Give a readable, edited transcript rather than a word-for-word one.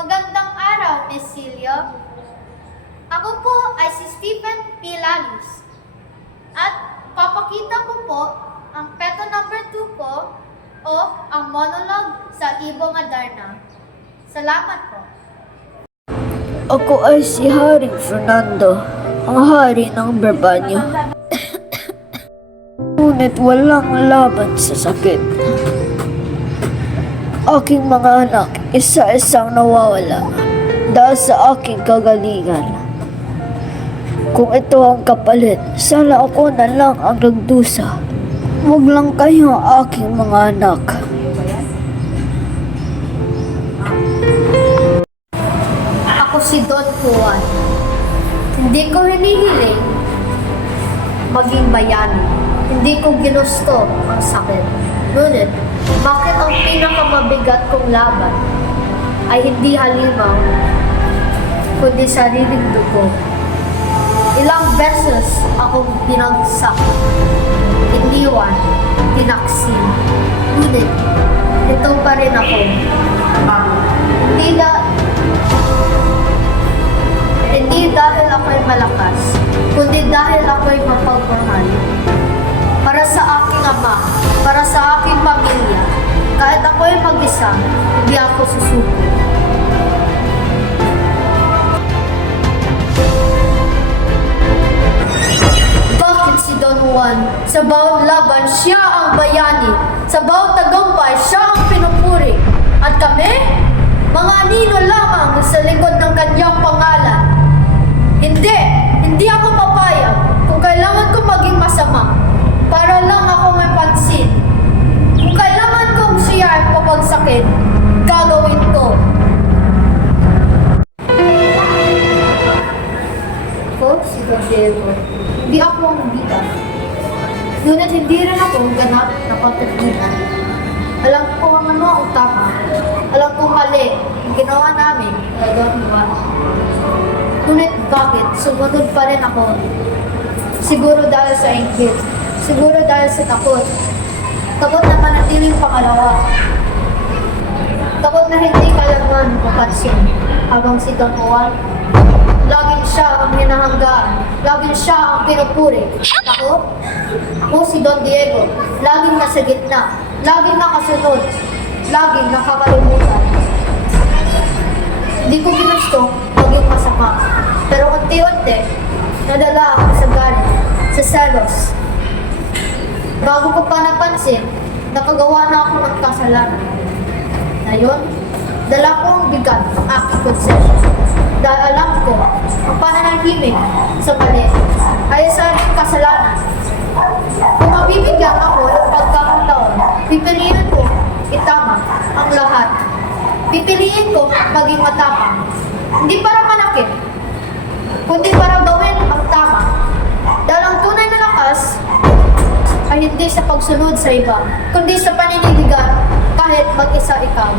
Magandang araw, Miss Celia. Ako po ay si Stephen P. Lalis. At papakita ko po ang peto number 2 ko o ang monologue sa Ibong Adarna. Salamat po. Ako ay si Haring Fernando, ang hari ng Brabantio. Ngunit walang laban sa sakit. Aking mga anak, isa-isang nawawala dahil sa aking kagalingan. Kung ito ang kapalit, sana ako na lang ang nagdusa. Huwag lang kayo ang aking mga anak. Ako si Don Juan. Hindi ko hinihiling maging bayani. Hindi ko ginusto ang sakit. Ngunit, bakit ang pinakamabigat kong laban ay hindi halimaw, kundi sariling dugo? Ilang beses akong binagsak, iniwan, tinaksin. Ngunit, ito pa rin ako. Hindi dahil ako'y malakas, kundi dahil ako'y mapagmahal. Para sa aking ama, para sa aking pamilya, kahit ako'y mag-isa, hindi ako susuko. Bakit si Don Juan? Sa bawat laban, siya ang bayani. Sa bawat tagumpay, siya ang pinupuri. At kami, mga anino lamang sa likod ng kanyang pangalan. Hindi ako papayag kung kailangan ko maging masama para lang ako may pansin. Kung kailangan kong siya ay papagsakin, gagawin ko. Ako, si Don Diego. Hindi ako ang bida. Ngunit hindi rin ako ganap na patutunan. Alam ko kung ano ang tama. Alam ko mali ang ginawa namin kay Don Juan. Ngunit bakit? Sumunod pa rin ako. Siguro dahil sa inggit. Siguro dahil sa takot. Takot na manatiling pangalawa. Takot na hindi kailanman mapansin. Habang si Don Juan, laging siya ang hinahanggaan. Laging siya ang pinupuri. Ako si Don Diego. Laging nasa gitna. Laging nakasunod. Laging nakakalimutan. Hindi ko ginusto maging masama. Pero unti-unti, nadala ako sa galit, sa selos. Bago ko pa napansin, nakagawa na ako ng kasalanan. Ngayon, dala ko ang bigat ng aking konsensya. Dahil alam ko, ang pananahimik sa mali ay sa aking kasalanan. Kung mabibigyan ako ng pagkakataon, pipiliin ko itama ang lahat. Pipiliin ko maging matapang. Hindi para manakit, kundi para gawin ang tama. Dahil ang tunay na lakas ay hindi sa pagsunod sa iba, kundi sa paninindigan kahit mag-isa ikaw.